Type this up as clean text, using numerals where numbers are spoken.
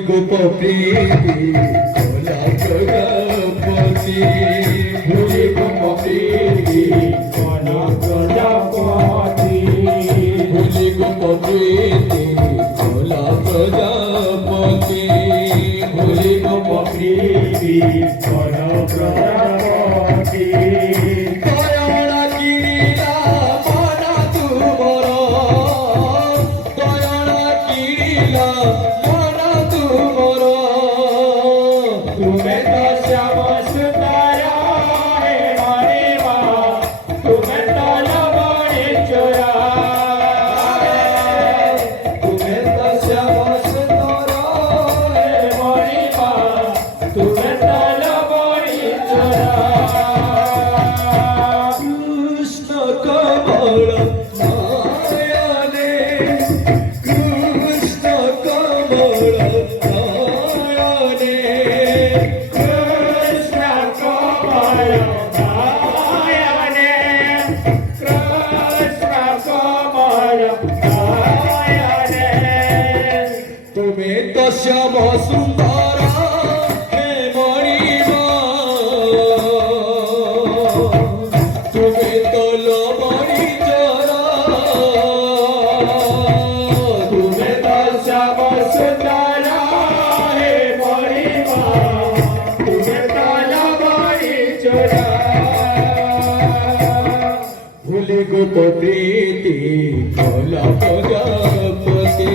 गोप प्रीति भोला प्रजापति भूले गोप प्रीति भोला प्रजापति भूले गोप प्रीति भोला प्रजापति भूले गोप प्रीति भोला प्रजापति दयाळा किरीला मना तुमर दयाळा किरीला मना तुमर तुम्हें तो श्याम सुतारा है मारे माँ तुम्हें तो लवणे चोरा तुम्हें तो श्याम सुंदर है मारे माँ तुम्हें तो लवणे चोरा कृष्ण कमल नायने कृष्ण कमल नायने कृष्ण कमल नायने कृष्ण कमल नायने तुम्हें तो श्याम सुंदर हे मणिमा तुम्हें तो लवणी चोरा तुम्हें तो श्याम सुंदर है मणिमा तुम्हें तो लवणी चोरा भूले गोप प्रीति भोला प्रजापति